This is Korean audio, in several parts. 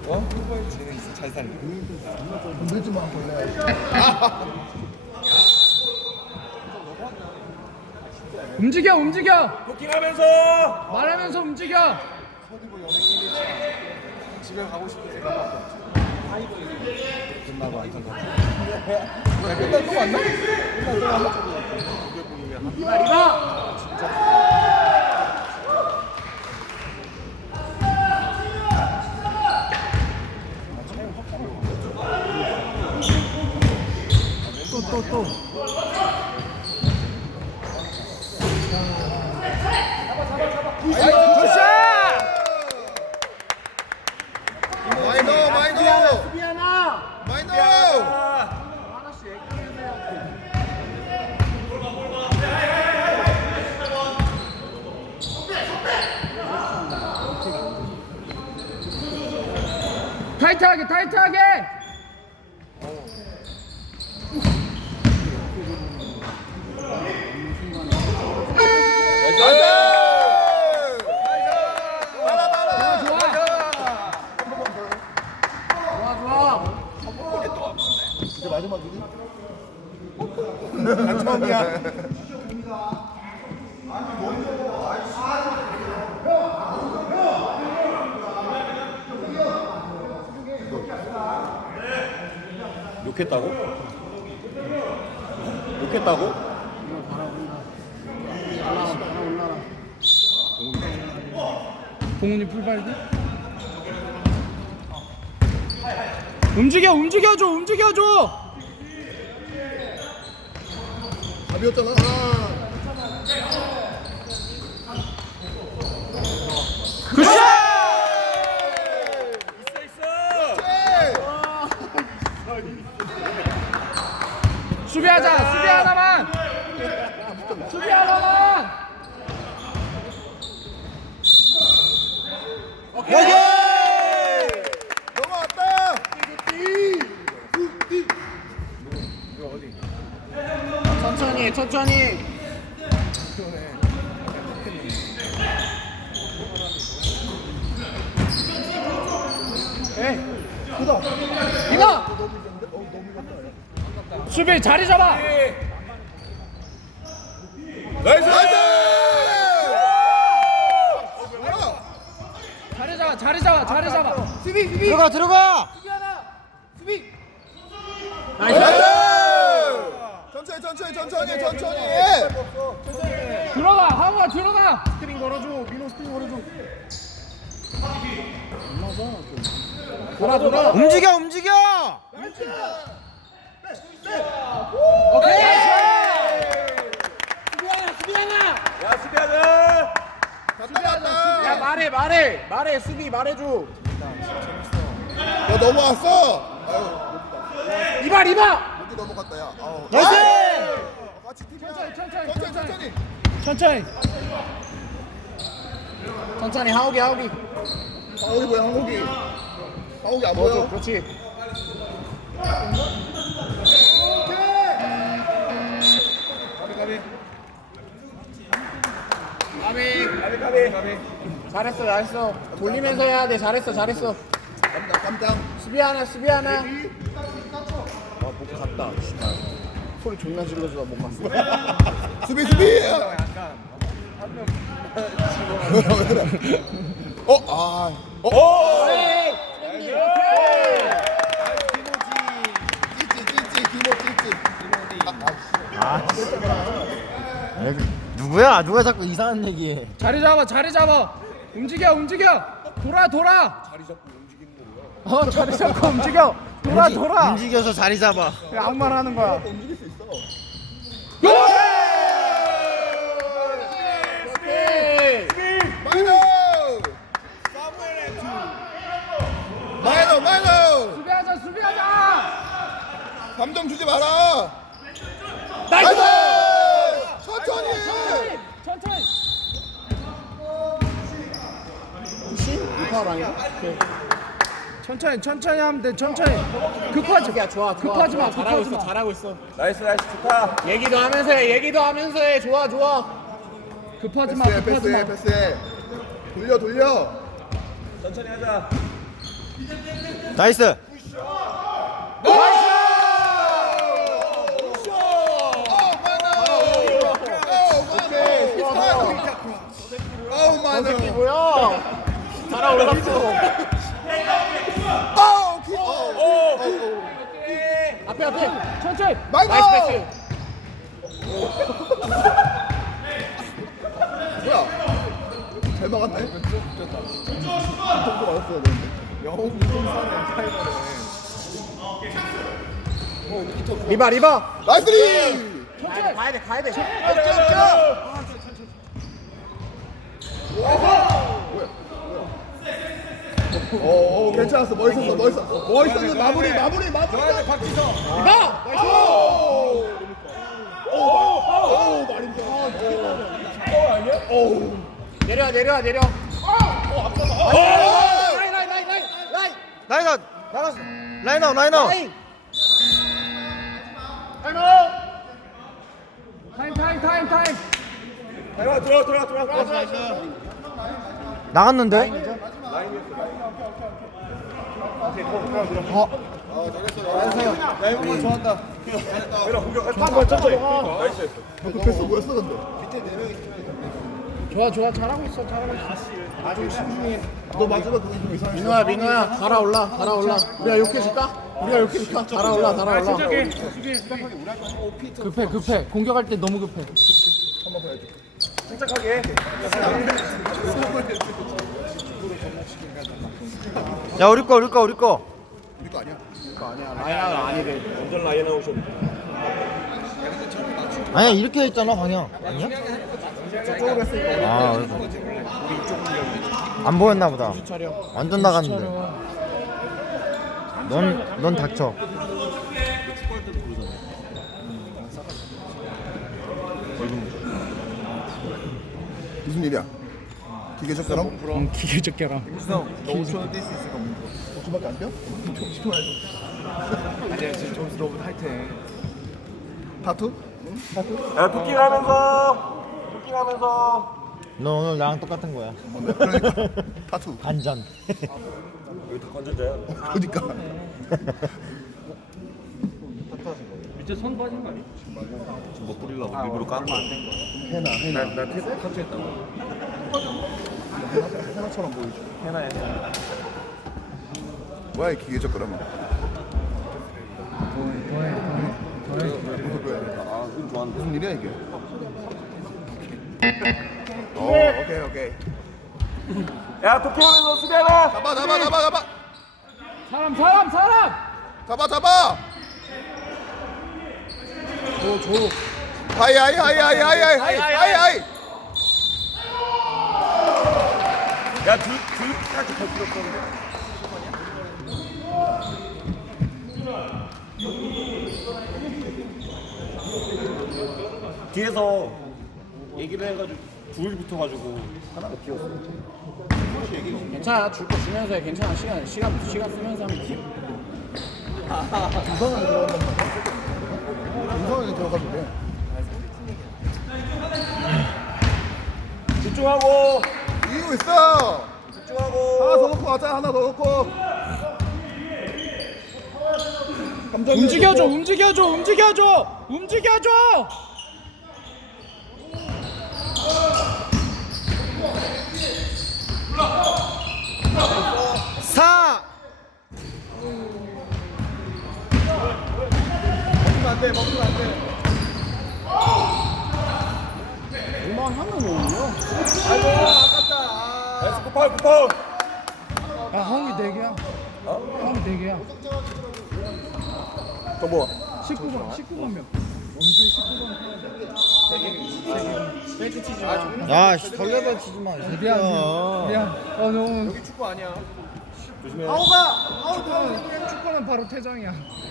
쟤는 있어 잘 살려. 건들지 마 원래. 움직여 움직여. 도킹하면서 말하면서 움직여. 서디보 연예인이 집에 가고 싶은 생각밖에 없어. 끝나고 안전 같아. 끝날 또 만나? 끝날 또 만나? 이봐. 또. 굿샷! 마이너. 수비 하나. 마이너. 타이트하게. 좋아. 이제 마지막이니? 난 처음이야. 욕했다고? 동훈이 풀발기? 움직여줘. 답이었잖아. 굿샷! 수비하자. 수비 하나만. 오케이. 넘어왔다. 천천히. 크다. 이거 수비 자리 잡아. 나이스! 자리 잡아. 수비. 들어가. 수비. 나이스. 천천히. 들어가. 하우가 들어가. 스크린 걸어줘. 민호 스크린 걸어줘. 돌아. 움직여. 오케이. 수비 하나. 야 수비하자! 갔다. 야 말해 수비 말해줘. 야 넘어왔어. 이봐. 여기 넘어갔다 야. 아우. 나이스. 같이 팀이야. 천천히. 하욱이. 하욱이 뭐야 하욱이 안 보여. 그렇지. 가비. 잘했어. 돌리면서 해야 돼. 잘했어. 깜짝. 수비 하나. 목 갔다. 소리 존나 질러주다 못 봤어. 수비. 약간 한명 누구야? 누가 자꾸 이상한 얘기해? 자리 잡아. 움직여. 돌아. 자리 잡고 움직이는 거야. 자리 잡고 움직여. 돌아. 움직여서 자리 잡아. 악말 하는 거야. 움직일 수 있어. 마이너. 수비하자. 3점 주지 마라. 나이스. 천천히. 이파울 아니야? 천천히 하면 돼. 급하지 마. 잘하고 있어. 나이스 좋다. 얘기도 하면서 해. 좋아. 급하지 마. 패스해. 돌려. 천천히 하자. 나이스. 어우 마너. 뭐야? 달아올랐어. 앞에 천천히. 마이너! 나이스 패스. 뭐야? 잘 막았네. 통도 맞았어야 되는데. 영웅 공사는 타이거네. 리바. 나이스 리! 천천히. 가야 돼. 오, 괜찮았어. 멋있었어. 마무리. 들어가야 돼 박지성. 리바. 오, 말인데. 내려. 라인. 나이스. 나갔어. 라인아웃. 라인. 타임. 들어가. 나갔는데? 야 이거 좋았다. 그 패스 뭐였어 근데? 좋아. 잘하고 있어. 너 마지막 그게 좀 이상했어. 민호야. 달아올라. 우리가 욕해줄까? 달아올라. 급해. 공격할 때 너무 급해. 야 우리 거. 우리 거 아니야? 라인아웃 아니래. 아니야 이렇게 했잖아 방향. 아니야? 저쪽으로 했으니까. 아 그래서. 안 보였나 보다. 완전 나갔는데. 넌 닥쳐. 무슨 일이야? 기계적처럼? 기계적 결함. 김수성 너 5초는 뛸 수 있을까? 5초밖에 안 뛰어? 10초만 해줘. 아니야 지금 점수 너무 타이트해. 타투? 야 토킹하면서 너 오늘 나랑 똑같은 거야. 그러니까 타투. 반전. 여기 다 건전자야. 그러니까. 지금 뭐 뿌리려고 일부러 깐 거야. 해나. 나 타투했다고. 해나처럼 보이지. 해나야. 뭐야 이 기계적 그러면? 운 좋아한다. 무슨 일이야 이게? 오케이. 야 토킹하면서 수비하라. 잡아. 사람. 잡아. 하이. 야 둘까지 더 필요없었는데. 뒤에서 얘기를 해가지고 둘이 붙어가지고 하나가 비었어. 괜찮아. 줄 거 주면서 해. 괜찮아. 시간 쓰면서 하면 돼. 이상하게 들어가도 돼. 집중하고 이기고 있어. 집중하고. 하나 더 넣고. 움직여줘. 사. 먹으면 안 돼. 얼마 하면 오냐? 아이고 아깝다. 쿠팡. 야, 형이 4개야. 형이 4개야. 또 뭐? 19번 몇? 벨트 치지 마. 야 설레발 치지 마. 미안. 너무. 여기 축구 아니야. 축구는 바로 퇴장이야.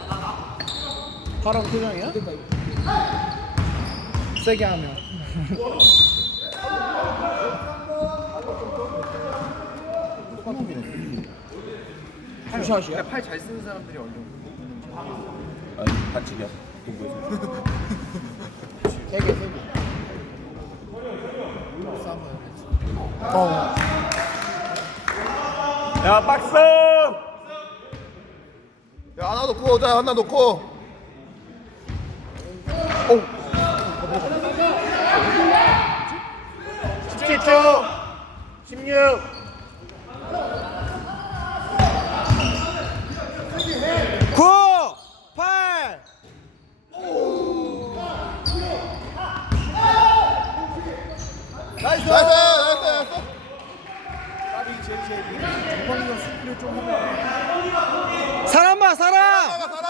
바로 퇴장이야? 세게 하면. 샷이야? 팔 잘 쓰는 사람들이 얼려. 아니 반칙이야. 동부에서. 세게. 야 박스. 하나 놓고 자 하나 놓고. 오. 17초 16 9 8 나이스 나이스. 까비 JJ. 정광이가 수비를 좀 하면. 사람 봐 사람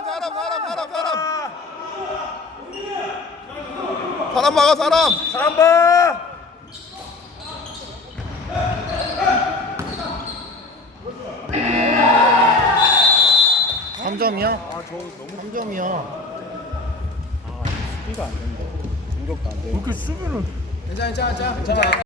사람 막아 사람. 3번 3점이야? 3점이야. 수비가 안 된다 공격도 안 돼. 괜찮아.